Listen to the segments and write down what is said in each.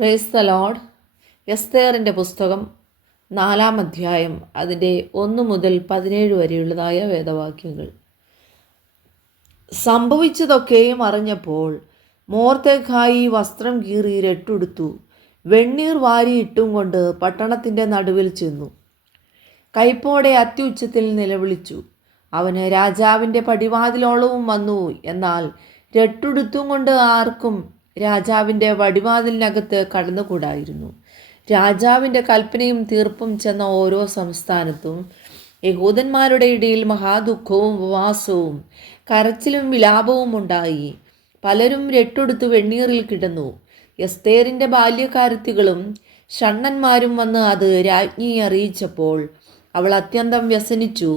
Praise the Lord. എസ്തേറിൻ്റെ പുസ്തകം 4-ാം അധ്യായം, അതിൻ്റെ 1 മുതൽ 17 വരെയുള്ളതായ വേദവാക്യങ്ങൾ. സംഭവിച്ചതൊക്കെയും അറിഞ്ഞപ്പോൾ മൊർദെഖായി വസ്ത്രം കീറി രട്ടുടുത്തു, വെണ്ണീർ വാരിയിട്ടും കൊണ്ട് പട്ടണത്തിൻ്റെ നടുവിൽ ചെന്നു. കൈപ്പോടെ അത്യുച്ചത്തിൽ നിലവിളിച്ചു. അവന് രാജാവിൻ്റെ പടിവാതിലോളവും വന്നു. എന്നാൽ രട്ടുടുത്തും കൊണ്ട് ആർക്കും രാജാവിൻ്റെ വടിവാതിലിനകത്ത് കടന്നുകൂടായിരുന്നു. രാജാവിൻ്റെ കൽപ്പനയും തീർപ്പും ചെന്ന ഓരോ സംസ്ഥാനത്തും യഹൂദന്മാരുടെ ഇടയിൽ മഹാദുഃഖവും ഉപവാസവും കരച്ചിലും വിലാപവും ഉണ്ടായി. പലരും രട്ടുടുത്ത് വെണ്ണീറിൽ കിടന്നു. എസ്തേറിൻ്റെ ബാല്യക്കാരത്തികളും ഷണ്ണന്മാരും വന്ന് അത് രാജ്ഞിയെ അറിയിച്ചപ്പോൾ അവൾ അത്യന്തം വ്യസനിച്ചു.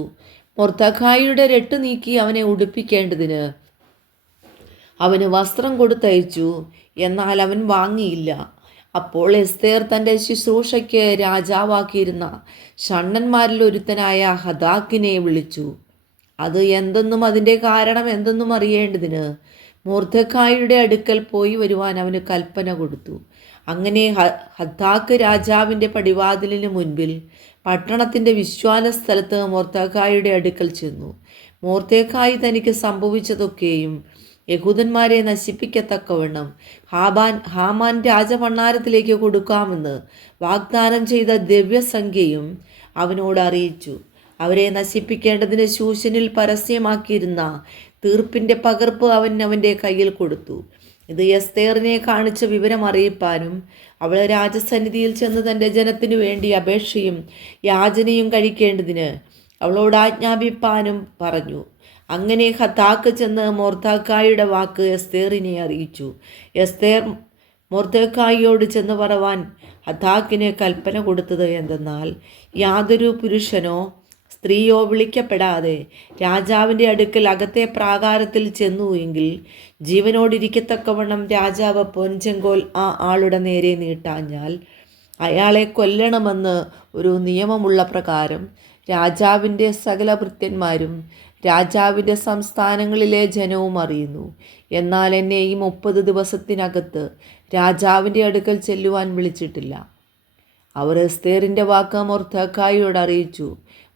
മൊർദെഖായിയുടെ രട്ട് നീക്കി അവനെ ഉടുപ്പിക്കേണ്ടതിന് അവന് വസ്ത്രം കൊടുത്തയച്ചു. എന്നാൽ അവൻ വാങ്ങിയില്ല. അപ്പോൾ എസ്തേർ തൻ്റെ ശുശ്രൂഷയ്ക്ക് രാജാവാക്കിയിരുന്ന ഷണ്ണന്മാരിൽ ഒരുത്തനായ ഹഥാക്കിനെ വിളിച്ചു. അത് എന്തെന്നും അതിൻ്റെ കാരണം എന്തെന്നും അറിയേണ്ടതിന് മൊർദെഖായിയുടെ അടുക്കൽ പോയി വരുവാൻ അവന് കൽപ്പന കൊടുത്തു. അങ്ങനെ ഹഥാക്ക് രാജാവിൻ്റെ പടിവാതിലിന് മുൻപിൽ പട്ടണത്തിൻ്റെ വിശ്വാല സ്ഥലത്ത് മൊർദെഖായിയുടെ അടുക്കൽ ചെന്നു. മൊർദെഖായി തനിക്ക് സംഭവിച്ചതൊക്കെയും യഹൂദന്മാരെ നശിപ്പിക്കത്തക്കവണ്ണം ഹാമാൻ രാജഭണ്ഡാരത്തിലേക്ക് കൊടുക്കാമെന്ന് വാഗ്ദാനം ചെയ്ത ദ്രവ്യസംഖ്യയും അവനോട് അറിയിച്ചു. അവരെ നശിപ്പിക്കേണ്ടതിന് ശൂശനിൽ പരസ്യമാക്കിയിരുന്ന തീർപ്പിൻ്റെ പകർപ്പ് അവൻ്റെ കയ്യിൽ കൊടുത്തു. ഇത് എസ്തേറിനെ കാണിച്ച വിവരം അറിയിപ്പാനും അവൾ രാജസന്നിധിയിൽ ചെന്ന് തൻ്റെ ജനത്തിനു വേണ്ടി അപേക്ഷയും യാചനയും കഴിക്കേണ്ടതിന് അവളോട് ആജ്ഞാപിപ്പാനും പറഞ്ഞു. അങ്ങനെ ഹഥാക്ക് ചെന്ന് മൊർദെഖായിയുടെ വാക്ക് എസ്തേറിനെ അറിയിച്ചു. എസ്തേർ മൊർദെഖായിയോട് ചെന്ന് പറവാൻ ഹഥാക്കിന് കൽപ്പന കൊടുത്തത് എന്തെന്നാൽ, യാതൊരു പുരുഷനോ സ്ത്രീയോ വിളിക്കപ്പെടാതെ രാജാവിൻ്റെ അടുക്കൽ അകത്തെ പ്രാകാരത്തിൽ ചെന്നു എങ്കിൽ ജീവനോടിരിക്കത്തക്കവണ്ണം രാജാവ് പൊൻചെങ്കോൽ ആ ആളുടെ നേരെ നീട്ടാഞ്ഞാൽ അയാളെ കൊല്ലണമെന്ന് ഒരു നിയമമുള്ള പ്രകാരം രാജാവിൻ്റെ സകല ഭൃത്യന്മാരും രാജാവിൻ്റെ സംസ്ഥാനങ്ങളിലെ ജനവും അറിയുന്നു. എന്നാൽ എന്നെ ഈ 30 ദിവസത്തിനകത്ത് രാജാവിൻ്റെ അടുക്കൽ ചെല്ലുവാൻ വിളിച്ചിട്ടില്ല. അവർ എസ്തേറിൻ്റെ വാക്ക് മൊർദെഖായിയോട് അറിയിച്ചു.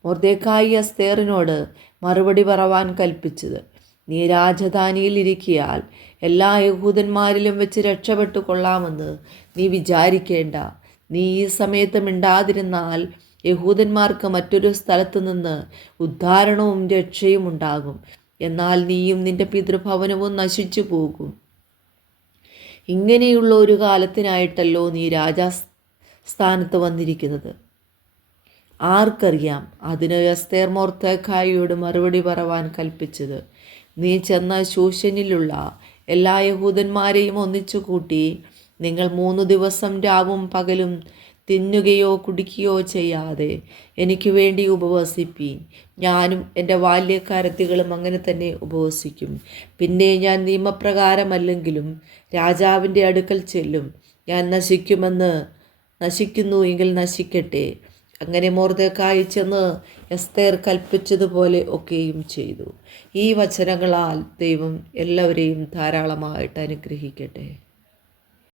മൊർദെഖായി എസ്തേറിനോട് മറുപടി പറവാൻ കൽപ്പിച്ചത്, നീ രാജധാനിയിൽ ഇരിക്കിയാൽ എല്ലാ യഹൂദന്മാരിലും വെച്ച് രക്ഷപ്പെട്ടു കൊള്ളാമെന്ന് നീ വിചാരിക്കേണ്ട. നീ ഈ സമയത്ത് മിണ്ടാതിരുന്നാൽ യഹൂദന്മാർക്ക് മറ്റൊരു സ്ഥലത്തു നിന്ന് ഉദ്ധാരണവും രക്ഷയും ഉണ്ടാകും. എന്നാൽ നീയും നിന്റെ പിതൃഭവനവും നശിച്ചു പോകും. ഇങ്ങനെയുള്ള ഒരു കാലത്തിനായിട്ടല്ലോ നീ രാജസ്ഥാനത്ത് വന്നിരിക്കുന്നത്. ആർക്കറിയാം? അതിന് എസ്തേർ മൊർദെഖായിയോട് മറുപടി പറവാൻ കൽപ്പിച്ചത്, നീ ചെന്ന ശൂശനിലുള്ള എല്ലാ യഹൂദന്മാരെയും ഒന്നിച്ചു കൂട്ടി നിങ്ങൾ 3 ദിവസം രാവും പകലും തിന്നുകയോ കുടിക്കുകയോ ചെയ്യാതെ എനിക്ക് വേണ്ടി ഉപവസിപ്പീൻ. ഞാനും എൻ്റെ ബാല്യക്കാരത്തികളും അങ്ങനെ തന്നെ ഉപവസിക്കും. പിന്നെ ഞാൻ നിയമപ്രകാരമല്ലെങ്കിലും രാജാവിൻ്റെ അടുക്കൽ ചെല്ലും. ഞാൻ നശിക്കുന്നു എങ്കിൽ നശിക്കട്ടെ. അങ്ങനെ മൊർദെഖായി ചെന്ന് എസ്തേർ കൽപ്പിച്ചതുപോലെ ഒക്കെയും ചെയ്തു. ഈ വചനങ്ങളാൽ ദൈവം എല്ലാവരെയും ധാരാളമായിട്ട് അനുഗ്രഹിക്കട്ടെ.